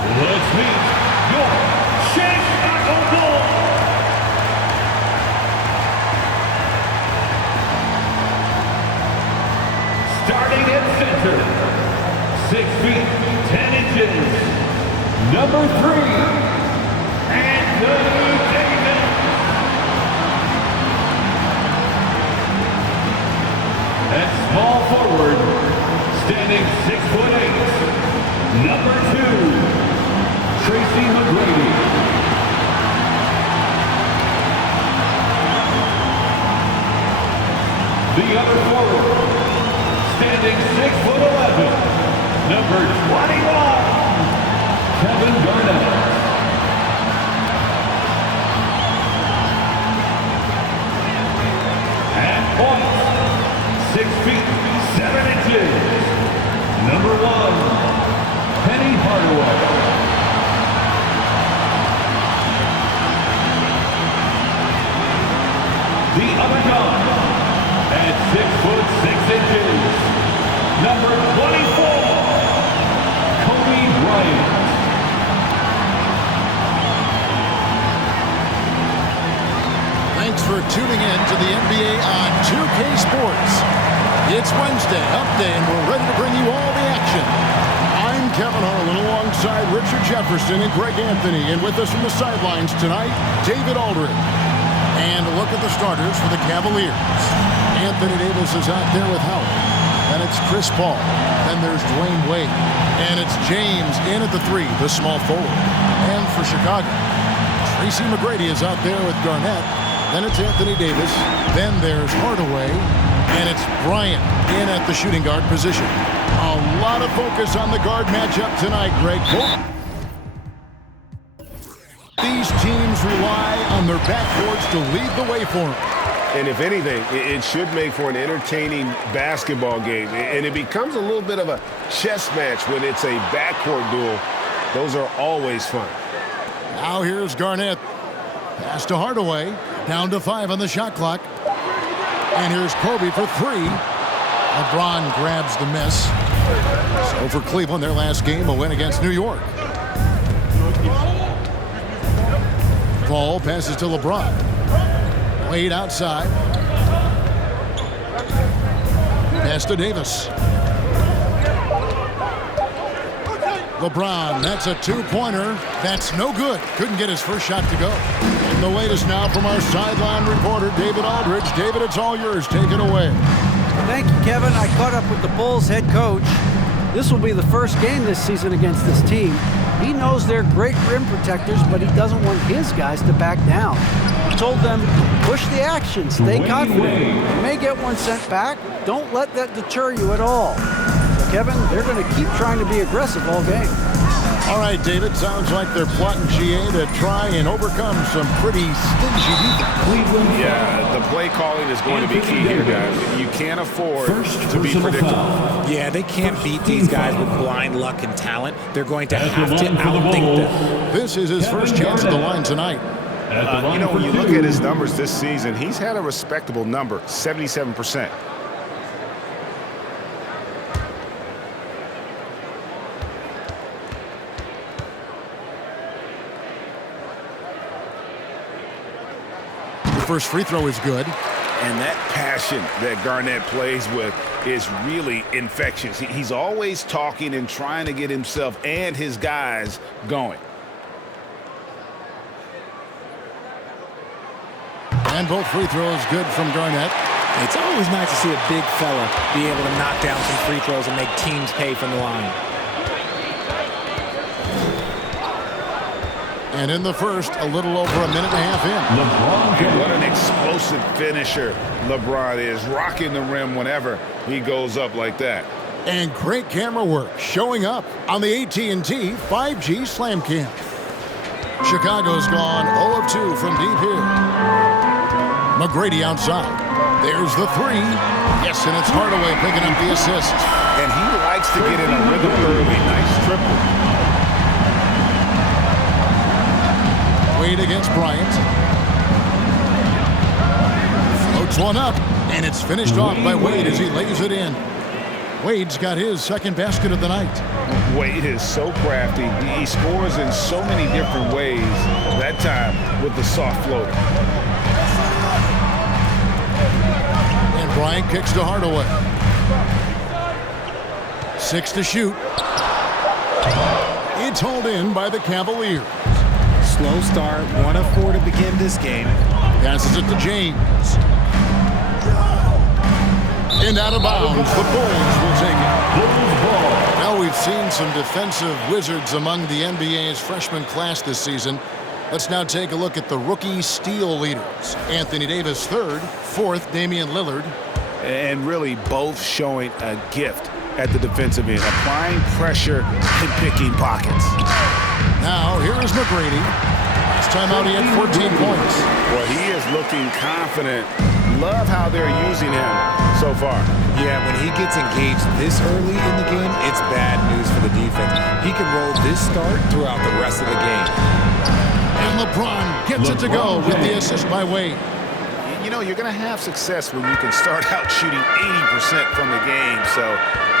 Let's meet your Chicago Bulls. Starting at center, 6 feet, 10 inches, number 3, Anthony Davis. At small forward, standing 6'8", number 2, Tracy McGrady. The other forward, standing 6'11", number 21, Kevin Garnett. At point, 6 feet, 7 inches, number 1, Penny Hardaway. The other guard, at 6'6", number 24, Kobe Bryant. Thanks for tuning in to the NBA on 2K Sports. It's Wednesday, Hump Day, and we're ready to bring you all the action. I'm Kevin Harlan alongside Richard Jefferson and Greg Anthony, and with us from the sidelines tonight, David Aldridge. And a look at the starters for the Cavaliers. Anthony Davis is out there with Howard. Then it's Chris Paul. Then there's Dwayne Wade. And it's James in at the 3, the small forward. And for Chicago, Tracy McGrady is out there with Garnett. Then it's Anthony Davis. Then there's Hardaway. And it's Bryant in at the shooting guard position. A lot of focus on the guard matchup tonight, Greg. These teams rely on their backcourts to lead the way for them. And if anything, it should make for an entertaining basketball game. And it becomes a little bit of a chess match when it's a backcourt duel. Those are always fun. Now here's Garnett. Pass to Hardaway. Down to 5 on the shot clock. And here's Kobe for 3. LeBron grabs the miss. So for Cleveland, their last game, a win against New York. Ball passes to LeBron. Wade outside. Pass to Davis. LeBron, that's a 2-pointer. That's no good. Couldn't get his first shot to go. And the latest now from our sideline reporter, David Aldridge. David, it's all yours. Take it away. Thank you, Kevin. I caught up with the Bulls head coach. This will be the first game this season against this team. He knows they're great rim protectors, but he doesn't want his guys to back down. He told them, push the action, stay confident. You may get one sent back. Don't let that deter you at all. So, Kevin, they're going to keep trying to be aggressive all game. All right, David, sounds like they're plotting GA to try and overcome some pretty stingy defense. Yeah, the play calling is going to be key here, guys. You can't afford to be predictable. Yeah, they can't beat these guys with blind luck and talent. They're going to have to outthink them. This is his first chance at the line tonight. When you look at his numbers this season, he's had a respectable number, 77%. First free throw is good. And that passion that Garnett plays with is really infectious. He's always talking and trying to get himself and his guys going. And both free throws good from Garnett. It's always nice to see a big fella be able to knock down some free throws and make teams pay from the line. And in the first, a little over a minute and a half in. And what an explosive finisher LeBron is, rocking the rim whenever he goes up like that. And great camera work showing up on the AT&T 5G Slam Cam. Chicago's gone 0 of 2 from deep here. McGrady outside. There's the 3. Yes, and it's Hardaway picking up the assist. And he likes to get in a rhythm early. Nice triple. Wade against Bryant. Floats one up, and it's finished off by Wade as he lays it in. Wade's got his second basket of the night. Wade is so crafty. He scores in so many different ways, that time with the soft floater. And Bryant kicks to Hardaway. 6 to shoot. It's hauled in by the Cavaliers. Slow start, 1 of 4 to begin this game. Passes it to James. And out of bounds, the Bulls will take it. Now we've seen some defensive wizards among the NBA's freshman class this season. Let's now take a look at the rookie steal leaders. Anthony Davis third, fourth Damian Lillard. And really both showing a gift at the defensive end, applying pressure and picking pockets. Now here is McGrady. Last time out he had 14 points. Well, he is looking confident. Love how they're using him so far. Yeah, when he gets engaged this early in the game, it's bad news for the defense. He can roll this start throughout the rest of the game. And LeBron gets it to go with the assist by Wade. You know, you're going to have success when you can start out shooting 80% from the game. So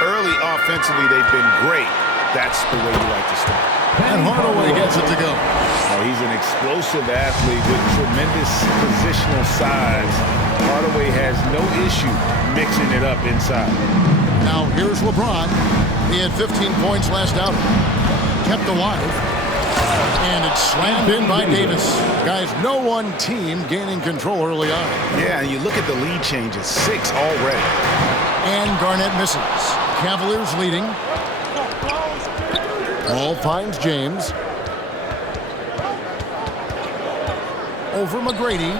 early offensively, they've been great. That's the way you like to start. And Hardaway gets it to go. Well, he's an explosive athlete with tremendous positional size. Hardaway has no issue mixing it up inside. Now here's LeBron. He had 15 points last outing. Kept alive. And it's slammed in by Davis. Guys, no one team gaining control early on. Yeah, and you look at the lead changes, 6 already. And Garnett misses. Cavaliers leading. Ball finds James. Over McGrady.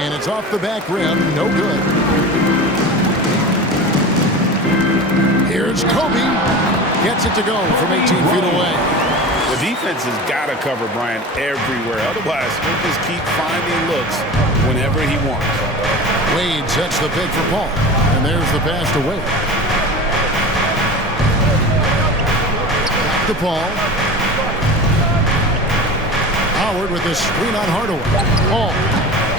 And it's off the back rim. No good. Here's Kobe. Gets it to go from 18 feet away. The defense has got to cover Bryant everywhere. Otherwise, he'll just keep finding looks whenever he wants. Wade sets the pick for Paul. And there's the pass to Wade. Back to Paul. Howard with the screen on Hardaway. Paul.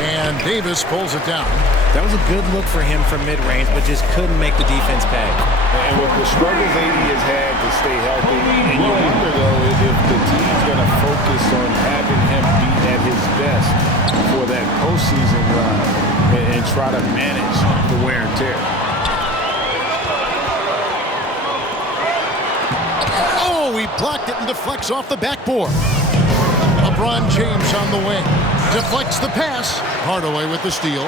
And Davis pulls it down. That was a good look for him from mid-range, but just couldn't make the defense pay. And with the struggles AD has had to stay healthy, and you wonder, though, if the team's going to focus on having him be at his best for that postseason run and try to manage the wear and tear. Oh, he blocked it and deflects off the backboard. LeBron James on the wing. Deflects the pass. Hardaway with the steal.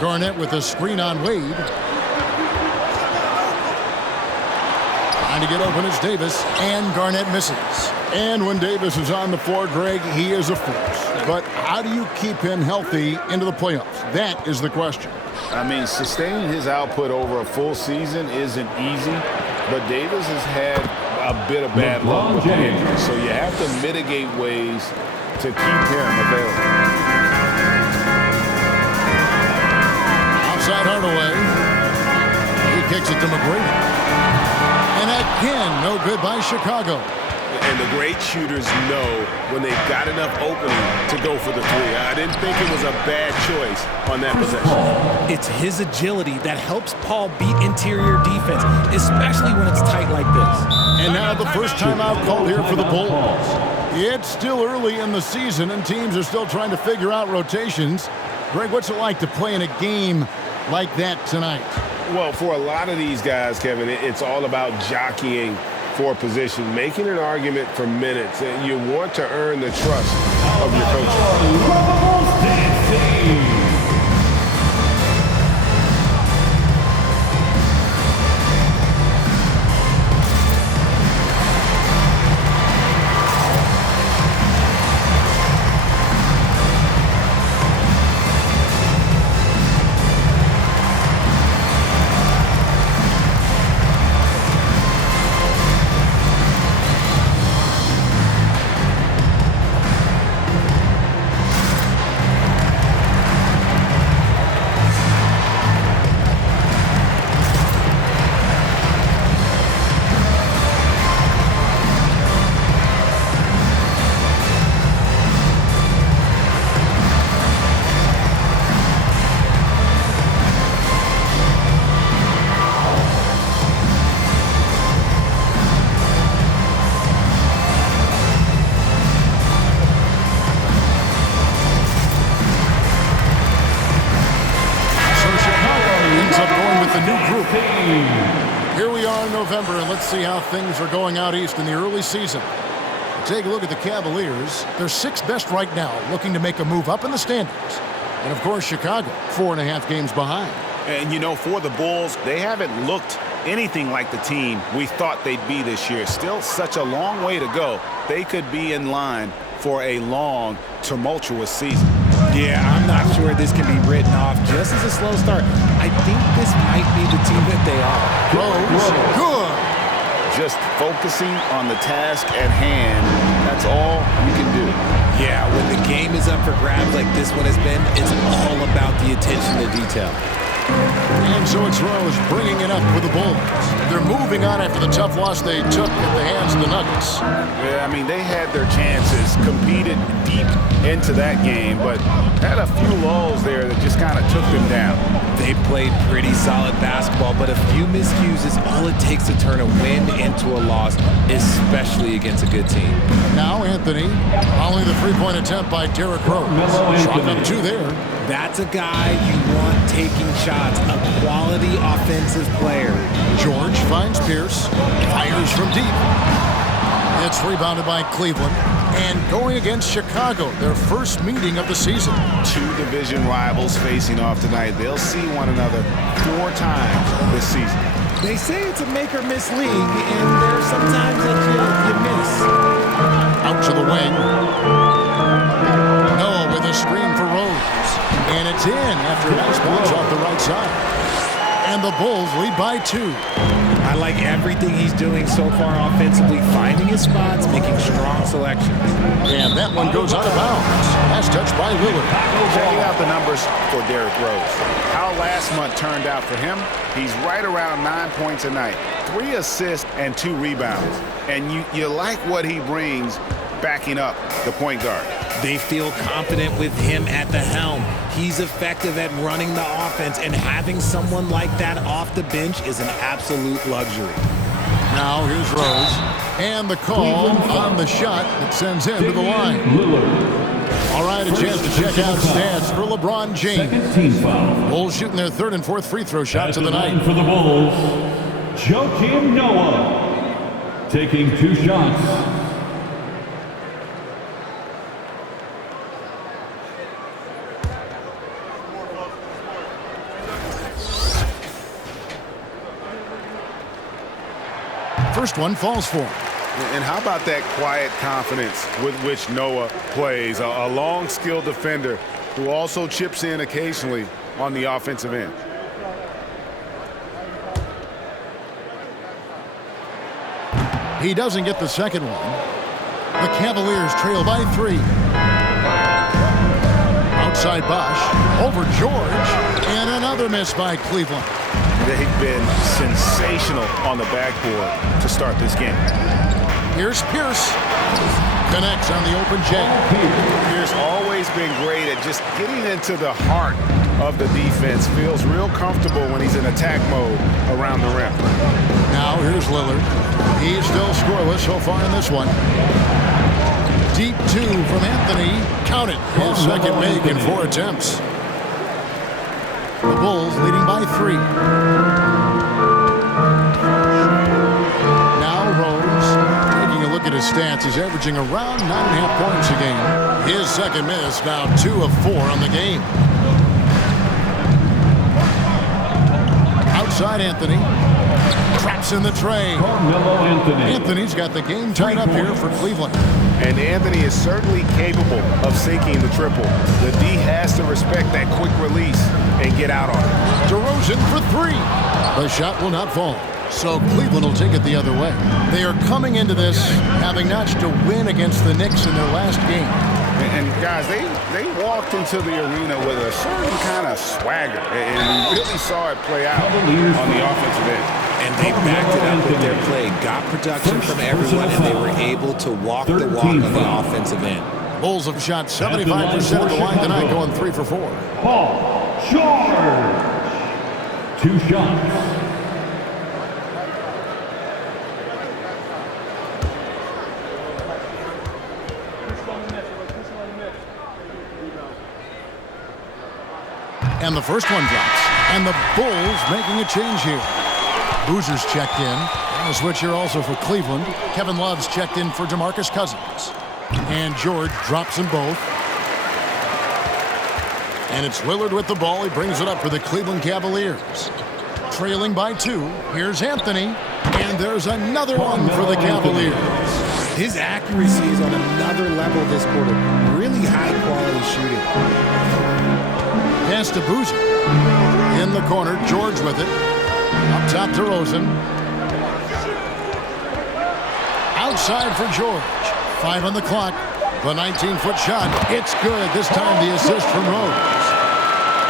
Garnett with a screen on Wade. Trying to get open is Davis, and Garnett misses. And when Davis is on the floor, Greg, he is a force. But how do you keep him healthy into the playoffs? That is the question. I mean, sustaining his output over a full season isn't easy, but Davis has had a bit of bad luck with the injury, so you have to mitigate ways to keep him available. Outside Hardaway. He kicks it to McGrady. And again, no good by Chicago. And the great shooters know when they've got enough opening to go for the three. I didn't think it was a bad choice on that possession. It's his agility that helps Paul beat interior defense, especially when it's tight like this. And now the first timeout called here for the Bulls. It's still early in the season, and teams are still trying to figure out rotations. Greg, what's it like to play in a game like that tonight? Well, for a lot of these guys, Kevin, it's all about jockeying for position, making an argument for minutes, and you want to earn the trust of your coach. the new group. Here we are in November, and let's see how things are going out east in the early season. Take a look at the Cavaliers. They're sixth best right now, looking to make a move up in the standings. And, of course, Chicago, 4.5 games behind. And, you know, for the Bulls, they haven't looked anything like the team we thought they'd be this year. Still such a long way to go. They could be in line for a long, tumultuous season. Yeah, I'm not sure this can be written off just as a slow start. I think this might be the team that they are. Rose, good. Just focusing on the task at hand, that's all you can do. Yeah, when the game is up for grabs like this one has been, it's all about the attention to detail. And so it's Rose bringing it up with the Bulls. They're moving on after the tough loss they took at the hands of the Nuggets. Yeah, I mean, they had their chances, competed deep into that game, but had a few lulls there that just kind of took them down. They played pretty solid basketball, but a few miscues is all it takes to turn a win into a loss, especially against a good team. Now Anthony, following the three-point attempt by Derrick Rose. Shot up two there. That's a guy you want taking shots, a quality offensive player. George finds Pierce, fires from deep. It's rebounded by Cleveland. And going against Chicago, their first meeting of the season. Two division rivals facing off tonight. They'll see one another 4 times this season. They say it's a make-or-miss league, and there's sometimes that you miss. Out to the wing. Noah with a screen for Rose. And it's in after a nice bounce off the right side. And the Bulls lead by 2. I like everything he's doing so far offensively, finding his spots, making strong selections. And that one goes out of bounds. Pass touched by Lillard. Checking out the numbers for Derrick Rose. How last month turned out for him, he's right around 9 points a night, 3 assists and 2 rebounds. And you like what he brings backing up the point guard. They feel confident with him at the helm. He's effective at running the offense, and having someone like that off the bench is an absolute luxury. Now here's Rose. And the call on the shot that sends him to the line. All right, a chance to check out stats for LeBron James. Second team foul. Bulls shooting their 3rd and 4th free throw shots of the night. For the Bulls, Joakim Noah taking 2 shots. First one falls for him. And how about that quiet confidence with which Noah plays? A long, skilled defender who also chips in occasionally on the offensive end. He doesn't get the second one. The Cavaliers trail by 3. Outside Bosch, over George, and another miss by Cleveland. They've been sensational on the backboard to start this game. Here's Pierce. Connects on the open J. Pierce always been great at just getting into the heart of the defense. Feels real comfortable when he's in attack mode around the rim. Now here's Lillard. He's still scoreless so far in this one. Deep 2 from Anthony. Count it. His second make in 4 attempts. The Bulls leading by 3. Now Rose, taking a look at his stats, he's averaging around 9.5 points a game. His second miss, now 2 of 4 on the game. Outside Anthony. Traps in the tray. Carmelo Anthony. Anthony's got the game tied up here for Cleveland. And Anthony is certainly capable of sinking the triple. The D has to respect that quick release and get out on it. DeRozan for 3. The shot will not fall. So Cleveland will take it the other way. They are coming into this having notched a win against the Knicks in their last game. And guys, they walked into the arena with a certain kind of swagger. And we really saw it play out on the offensive end. And they backed it up with their play, got production from everyone, and they were able to walk the walk on the offensive end. Bulls have shot 75% of the line tonight, going 3 for 4. Paul George. 2 shots. And the first one drops. And the Bulls making a change here. Boozer's checked in. And a switch here also for Cleveland. Kevin Love's checked in for DeMarcus Cousins. And George drops them both. And it's Lillard with the ball. He brings it up for the Cleveland Cavaliers. Trailing by 2. Here's Anthony. And there's another one for the Cavaliers. His accuracy is on another level this quarter. Really high-quality shooting. Pass to Boozer. In the corner, George with it. Up top to Rosen. Outside for George. 5 on the clock. The 19-foot shot. It's good. This time the assist from Rose.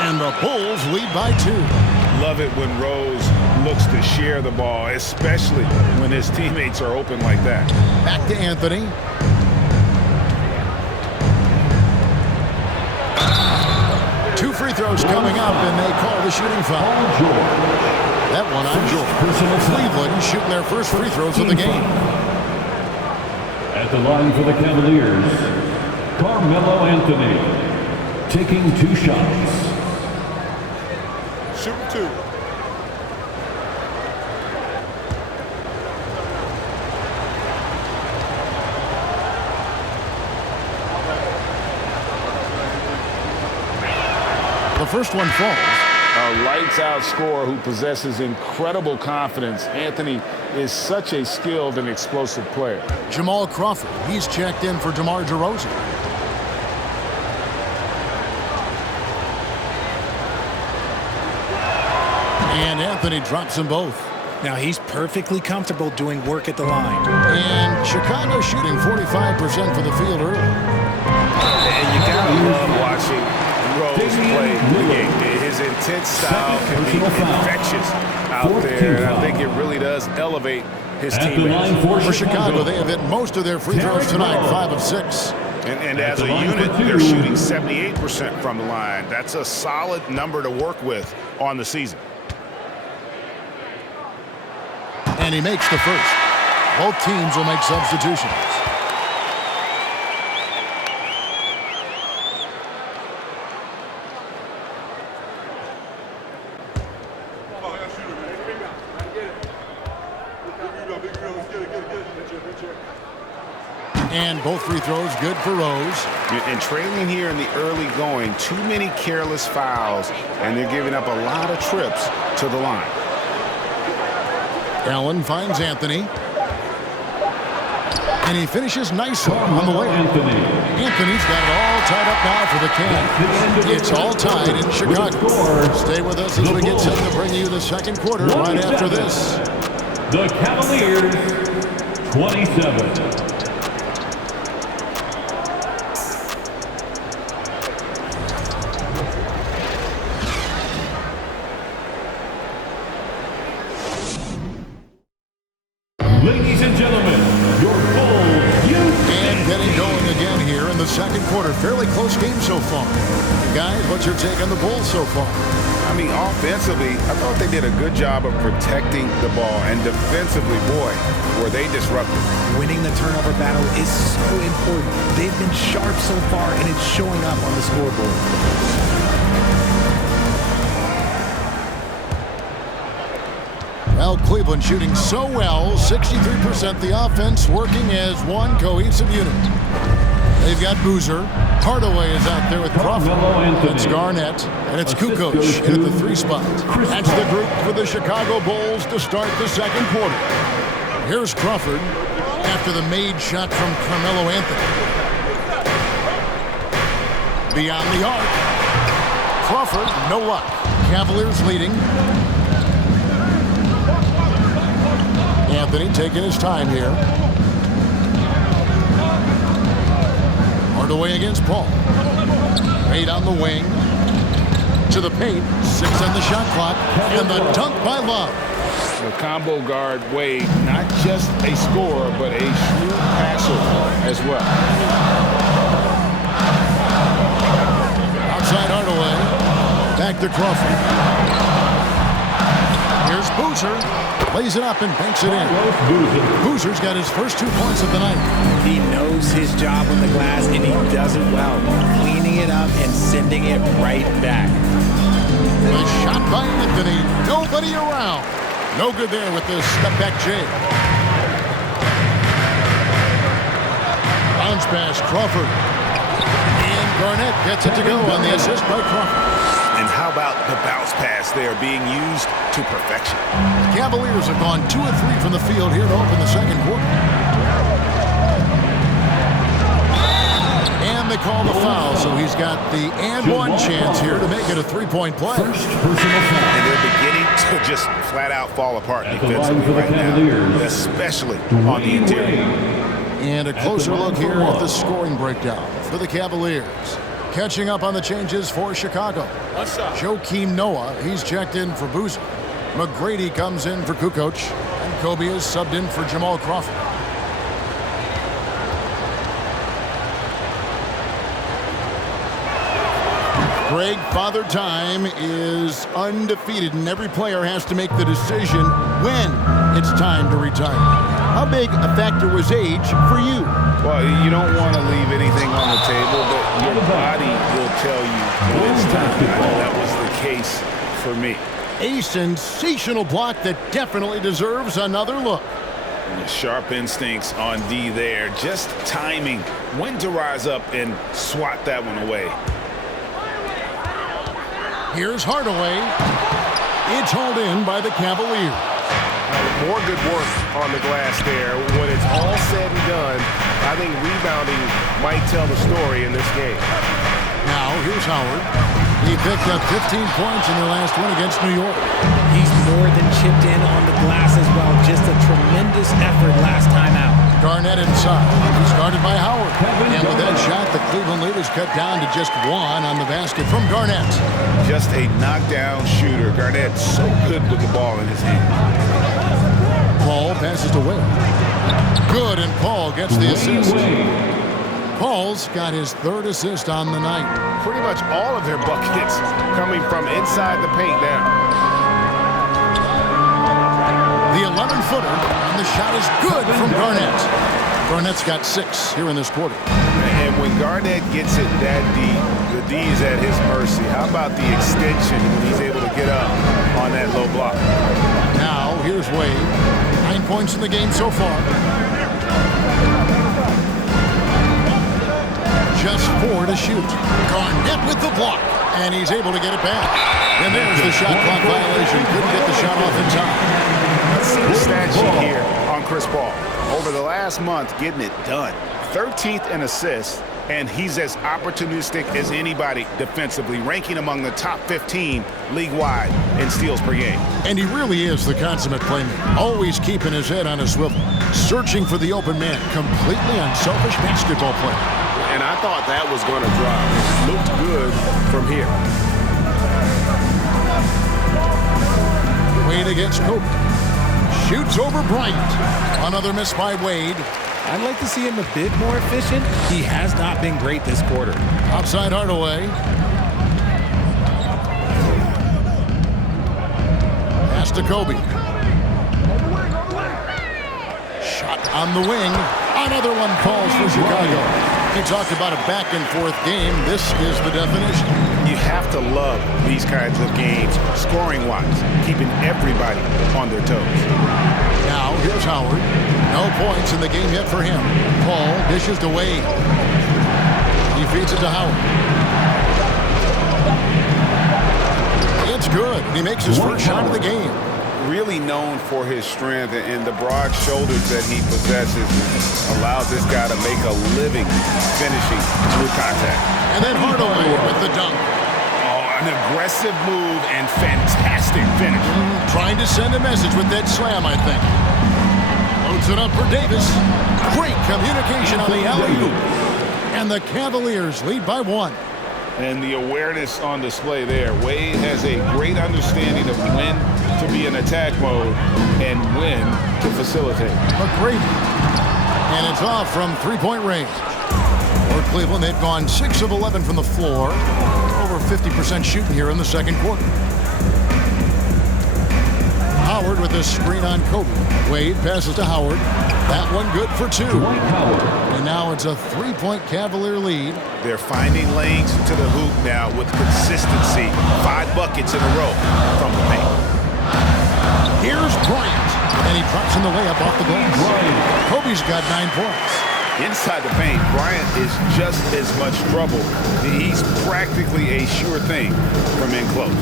And the Bulls lead by 2. Love it when Rose looks to share the ball, especially when his teammates are open like that. Back to Anthony. Two free throws coming up, and they call the shooting foul. That one on George. Cleveland shooting their first free throws of the game. At the line for the Cavaliers, Carmelo Anthony, taking 2 shots. Shooting 2. The first one falls. A lights-out scorer who possesses incredible confidence. Anthony is such a skilled and explosive player. Jamal Crawford, he's checked in for DeMar DeRozan. And Anthony drops them both. Now he's perfectly comfortable doing work at the line. And Chicago shooting 45% for the field early. And you gotta love watching Rose play the game. His intense style can be infectious out there, and I think it really does elevate his teammates. For Chicago, they have hit most of their free throws tonight, 5 of 6. And as a unit, they're shooting 78% from the line. That's a solid number to work with on the season. And he makes the first. Both teams will make substitutions. And both free throws good for Rose. And trailing here in the early going, too many careless fouls, and they're giving up a lot of trips to the line. Allen finds Anthony. And he finishes nicely on the way. Anthony's got it all tied up now for the Cavs. It's all tied in Chicago. Stay with us as we get set to bring you the second quarter right after this. The Cavaliers, 27. Ladies and gentlemen, your Bulls, and getting going again here in the second quarter. Fairly close game so far. Guys, what's your take on the Bulls so far? I mean, offensively, I thought they did a good job of protecting the ball, and defensively, boy, were they disruptive. Winning the turnover battle is so important. They've been sharp so far, and it's showing up on the scoreboard. Well, Cleveland shooting so well, 63% the offense working as one cohesive unit. They've got Boozer. Hardaway is out there with Crawford. It's Garnett, and it's Kukoc in at the 3 spot. That's the group for the Chicago Bulls to start the second quarter. Here's Crawford after the made shot from Carmelo Anthony. Beyond the arc. Crawford, no luck. Cavaliers leading. Anthony taking his time here. Hardaway against Paul. 8 on the wing. To the paint. 6 on the shot clock. And the dunk by Love. The combo guard Wade, not just a scorer, but a shrewd passer as well. Outside Hardaway. Back to Crawford. Here's Boozer. Lays it up and banks it in. Boozer's got his first 2 points of the night. He knows his job on the glass, and he does it well. Cleaning it up and sending it right back. The shot by Anthony. Nobody around. No good there with the step-back jam. Bounce pass, Crawford. And Garnett gets it to go on the assist by Crawford. And how about the bounce pass there being used to perfection? The Cavaliers have gone 2 of 3 from the field here to open the second quarter. And they call the foul, so he's got the and one chance here to make it a three-point play. First personal foul. And they're beginning to just flat out fall apart At the line defensively for the right now, Cavaliers, especially on the interior. And a closer look here at the scoring breakdown for the Cavaliers. Catching up on the changes for Chicago. Joakim Noah, he's checked in for Boozer. McGrady comes in for Kukoc. And Kobe is subbed in for Jamal Crawford. Greg, Father Time is undefeated, and every player has to make the decision when it's time to retire. How big a factor was age for you? Well, you don't want to leave anything on the table, but your body will tell you when it's time. That was the case for me. A sensational block that definitely deserves another look. Sharp instincts on D there. Just timing when to rise up and swat that one away. Here's Hardaway. It's hauled in by the Cavaliers. More good work on the glass there. When it's all said and done, I think rebounding might tell the story in this game. Now, here's Howard. He picked up 15 points in their last win against New York. He's more than chipped in on the glass as well. Just a tremendous effort last time out. Garnett inside. He's guarded by Howard. And with that shot, the Cleveland lead is cut down to just 1 on the basket from Garnett. Just a knockdown shooter. Garnett so good with the ball in his hand. Paul passes to Wade. Good, and Paul gets the assist. Paul's got his 3rd assist on the night. Pretty much all of their buckets coming from inside the paint now. The 11-footer, and the shot is good from Garnett. Garnett's got 6 here in this quarter. And when Garnett gets it that deep, the D is at his mercy. How about the extension when he's able to get up on that low block? Now, here's Wade. 9 points in the game so far. Just 4 to shoot. Garnett with the block, and he's able to get it back. And there's the shot clock violation. Couldn't get the shot off in time. Let's see the stat sheet here on Chris Paul. Over the last month, getting it done. 13th in assists, and he's as opportunistic as anybody defensively, ranking among the top 15 league-wide in steals per game. And he really is the consummate playmaker, always keeping his head on a swivel, searching for the open man, completely unselfish basketball player. And I thought that was going to drop. It looked good from here. Wade against Kobe. Shoots over Bryant. Another miss by Wade. I'd like to see him a bit more efficient. He has not been great this quarter. Outside Hardaway. Pass to Kobe. Shot on the wing. Another one falls for Chicago. He talked about a back-and-forth game. This is the definition. You have to love these kinds of games, scoring-wise, keeping everybody on their toes. Now, here's Howard. No points in the game yet for him. Paul dishes to Wade. He feeds it to Howard. It's good. He makes his first shot of the game. Really known for his strength and the broad shoulders that he possesses allows this guy to make a living finishing through contact. And then Hardaway with the dunk. Oh, an aggressive move and fantastic finish. Trying to send a message with that slam, I think. Loads it up for Davis. Great communication on the alley-oop. And the Cavaliers lead by 1. And the awareness on display there. Wade has a great understanding of when to be in attack mode and when to facilitate. McGrady. And it's off from three-point range. For Cleveland, they've gone 6 of 11 from the floor. Over 50% shooting here in the second quarter. Howard with a screen on Kobe. Wade passes to Howard. That one good for 2. And now it's a 3-point Cavalier lead. They're finding lanes to the hoop now with consistency. 5 buckets in a row Here's Bryant, and he drops in the layup off the glass. Bryant. Kobe's got 9 points. Inside the paint, Bryant is just as much trouble. He's practically a sure thing from in close.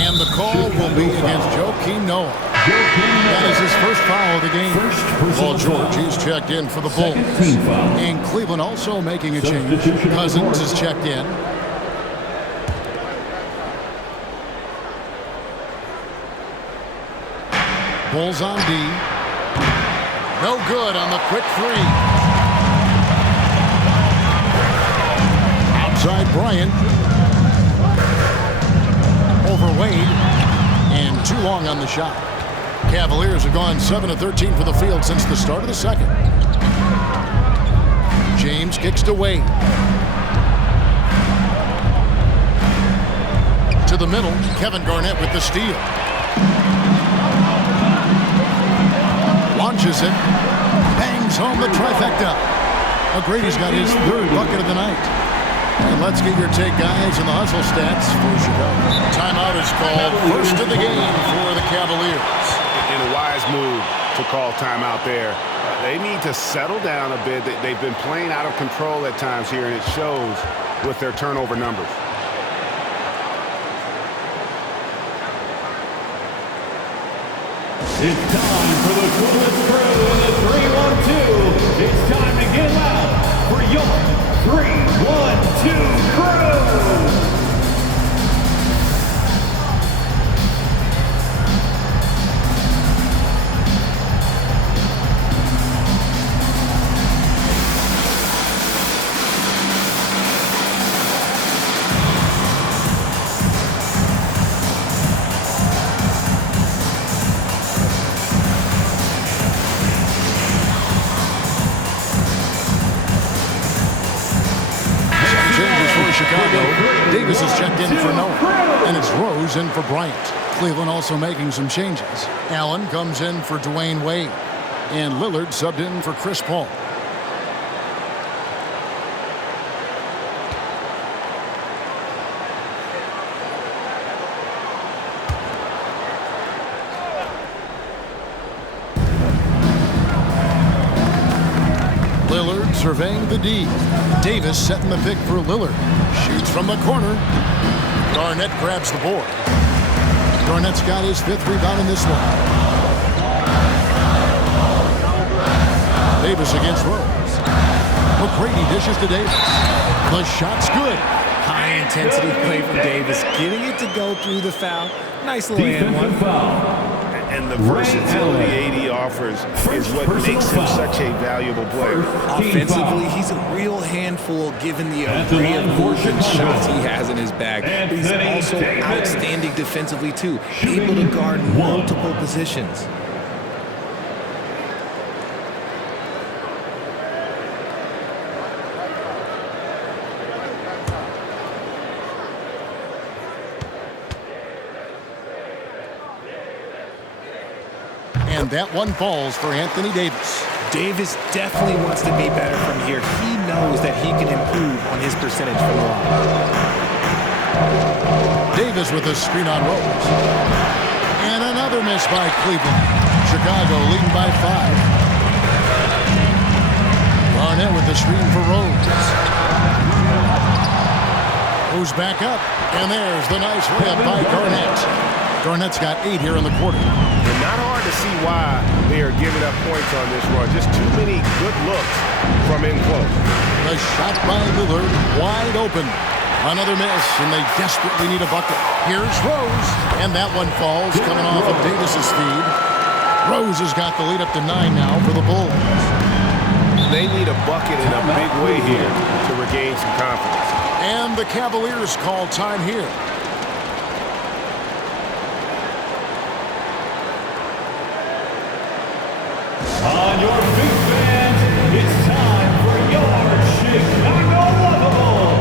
And the call will be against Joakim Noah. That is his first foul of the game. Paul George is checked in for the Bulls. And Cleveland also making a change. Cousins is checked in. Bulls on D. No good on the quick three. Outside Bryant. Over Wade. And too long on the shot. Cavaliers have gone 7 of 13 for the field since the start of the second. James kicks to Wade. To the middle, Kevin Garnett with the steal. Launches it. Bangs home the trifecta. O'Grady's got his 3rd bucket of the night. And let's get your take, guys, on the hustle stats for Chicago. Timeout is called. First of the game for the Cavaliers. In a wise move to call timeout there. They need to settle down a bit. They've been playing out of control at times here, and it shows with their turnover numbers. It's time for the Coolest Crew in the 3-1-2. It's time to get loud for your 3-1-2 Crew. Davis is checked in for Noah, and it's Rose in for Bryant. Cleveland also making some changes. Allen comes in for Dwayne Wade, and Lillard subbed in for Chris Paul. Lillard surveying the D. Davis setting the pick for Lillard. Shoots from the corner. Garnett grabs the board. Garnett's got his 5th rebound in this one. Davis against Rose. McGrady dishes to Davis. The shot's good. High-intensity play from Davis, getting it to go through the foul. Nice little and one. And the versatility AD offers is what makes him such a valuable player. Offensively, he's a real handful given the array of movement shots he has in his bag. But he's also outstanding defensively, too, able to guard multiple positions. And that one falls for Anthony Davis. Davis definitely wants to be better from here. He knows that he can improve on his percentage from the line. Davis with a screen on Rose. And another miss by Cleveland. Chicago leading by 5. Garnett with the screen for Rose. Goes back up. And there's the nice layup by Garnett. Garnett's got 8 here in the quarter. And not hard to see why they are giving up points on this run. Just too many good looks from in close. The shot by Lillard, wide open. Another miss, and they desperately need a bucket. Here's Rose, and that one falls, coming off of Davis's feed. Rose has got the lead up to 9 now for the Bulls. They need a bucket in a big way here to regain some confidence. And the Cavaliers call time here. On your feet, fans, it's time for your Chicago Lovable.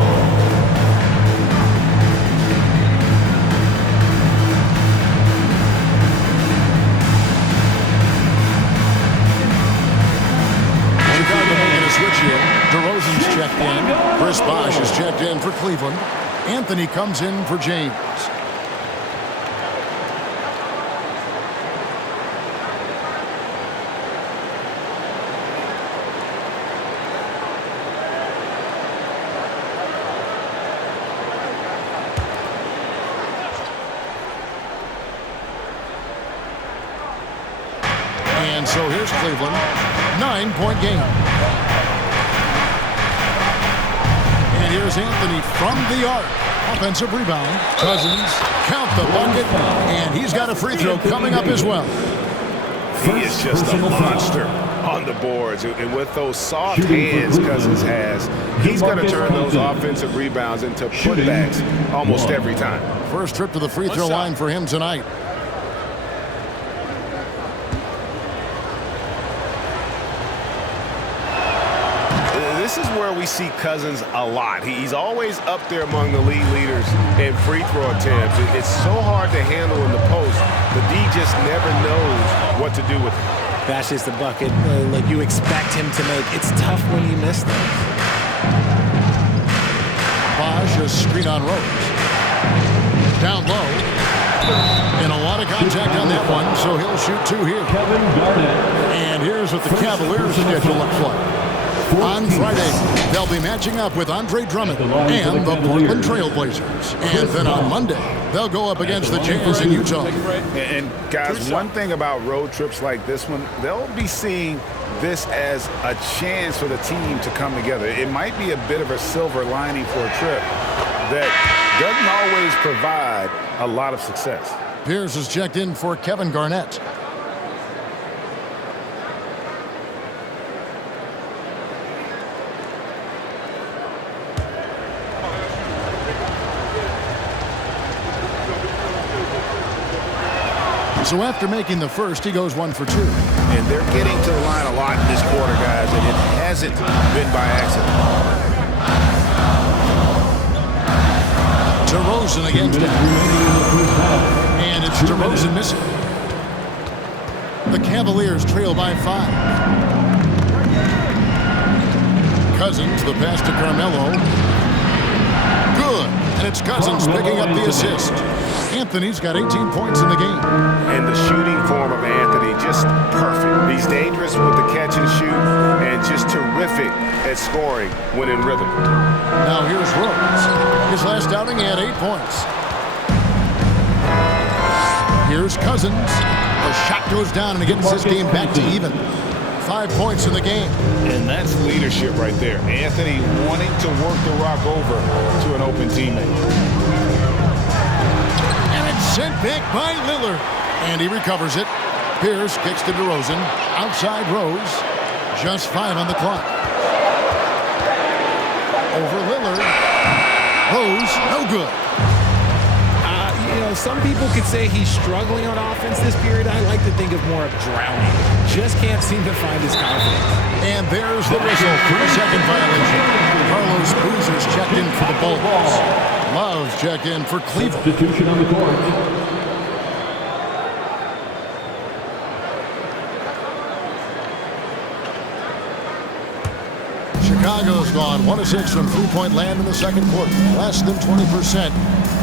Chicago making a switch here. DeRozan's checked in. Chris Bosh is checked in for Cleveland. Anthony comes in for James. And so here's Cleveland, 9-point game. And here's Anthony from the arc. Offensive rebound. Cousins, count the bucket, and he's got a free throw coming up as well. He is just a monster on the boards. And with those soft hands Cousins has, he's going to turn those offensive rebounds into putbacks almost every time. First trip to the free throw line for him tonight. This is where we see Cousins a lot. He's always up there among the league leaders in free throw attempts. It's so hard to handle in the post. The D just never knows what to do with it. That's just the bucket like you expect him to make. It's tough when you miss them. Bosch, a screen on Rose. Down low. And a lot of contact on that one, so he'll shoot two here. Kevin Garnett. And here's what the Cavaliers schedule looks like. On Friday, they'll be matching up with Andre Drummond and the Portland Trailblazers. And then on Monday, they'll go up against the Jazz in Utah. And guys, one thing about road trips like this one, they'll be seeing this as a chance for the team to come together. It might be a bit of a silver lining for a trip that doesn't always provide a lot of success. Pierce is checked in for Kevin Garnett. So after making the first, he goes 1 for 2. And they're getting to the line a lot in this quarter, guys, and it hasn't been by accident. DeRozan against him. And it's DeRozan missing. The Cavaliers trail by 5. Cousins, the pass to Carmelo. Good. And it's Cousins picking up the assist. Anthony's got 18 points in the game. And the shooting form of Anthony, just perfect. He's dangerous with the catch and shoot and just terrific at scoring when in rhythm. Now here's Rose. His last outing, he had 8 points. Here's Cousins. The shot goes down and it gets this game back to even. 5 points in the game. And that's leadership right there. Anthony wanting to work the rock over to an open teammate. Sent back by Lillard. And he recovers it. Pierce kicks to DeRozan. Outside Rose. Just 5 on the clock. Over Lillard. Rose, no good. You know, some people could say he's struggling on offense this period. I like to think of more of drowning. Just can't seem to find his confidence. And there's the whistle. 3-second violation. Carlos Boozer's checked in for the Bulls. Love checked in for Cleveland. Substitution on the court. Chicago's gone 1 of 6 from three-point land in the second quarter. Less than 20%,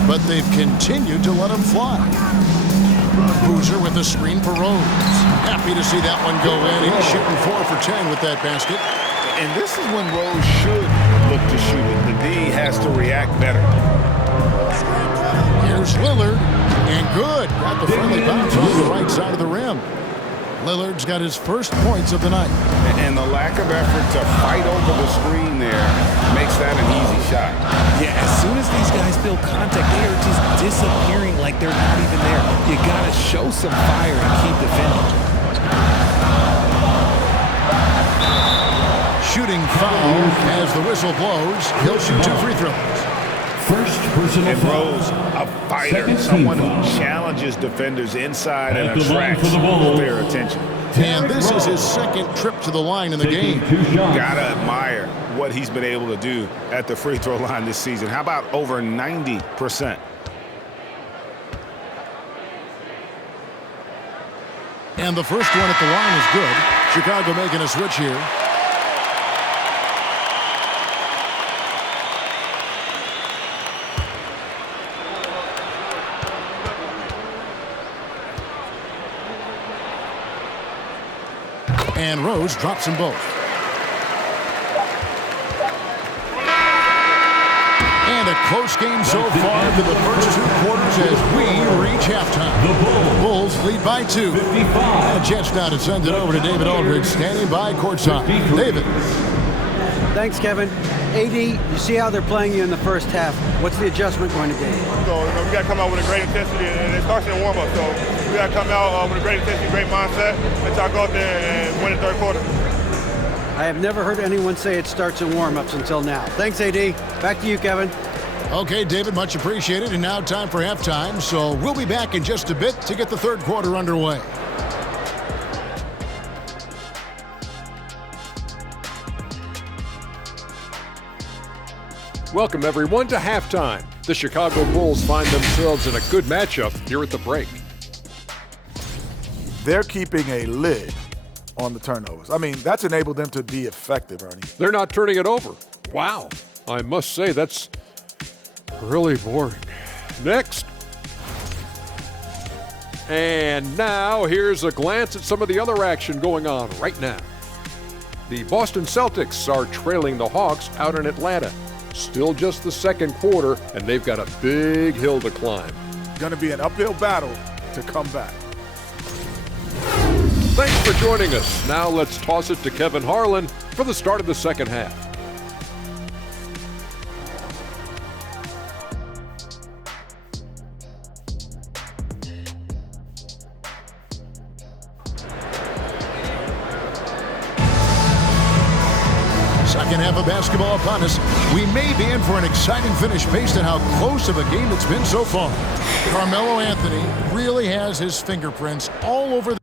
but they've continued to let them fly. Boozer with the screen for Rose. Happy to see that one go in. He's shooting 4 for 10 with that basket. And this is when Rose should look to shoot it. The D has to react better. Here's Lillard, and good. Got the friendly bounce on the right side of the rim. Lillard's got his first points of the night. And the lack of effort to fight over the screen there makes that an easy shot. Yeah, as soon as these guys feel contact, they are just disappearing like they're not even there. You got to show some fire and keep defending. Shooting foul as the whistle blows. He'll shoot 2 free throws. First personal And foul. Rose, a fighter, someone who challenges defenders inside and At the line attracts for the Bulls. their attention. And this is his second trip to the line in the Taking game. 2 shots. Gotta admire what he's been able to do at the free throw line this season. How about over 90%? And the first one at the line is good. Chicago making a switch here. And Rose drops them both. And a close game so far to the first 2 quarters as we reach halftime. The Bulls Bulls lead by 2. And a chance now to send it over to David Aldridge, standing by courtside. David. Thanks, Kevin. AD, you see how they're playing you in the first half. What's the adjustment going to be? So we got to come out with a great intensity, and it starts in the warm-up. So we got to come out with a great intensity, great mindset, and try to go out there and win the third quarter. I have never heard anyone say it starts in warm-ups until now. Thanks, AD. Back to you, Kevin. Okay, David, much appreciated. And now time for halftime. So we'll be back in just a bit to get the third quarter underway. Welcome, everyone, to halftime. The Chicago Bulls find themselves in a good matchup here at the break. They're keeping a lid on the turnovers. I mean, that's enabled them to be effective, Ernie. They're not turning it over. Wow. I must say, that's really boring. Next. And now, here's a glance at some of the other action going on right now. The Boston Celtics are trailing the Hawks out in Atlanta. Still just the second quarter, and they've got a big hill to climb. Going to be an uphill battle to come back. Thanks for joining us. Now let's toss it to Kevin Harlan for the start of the second half. Second half of basketball upon us. We may be in for an exciting finish based on how close of a game it's been so far. Carmelo Anthony really has his fingerprints all over the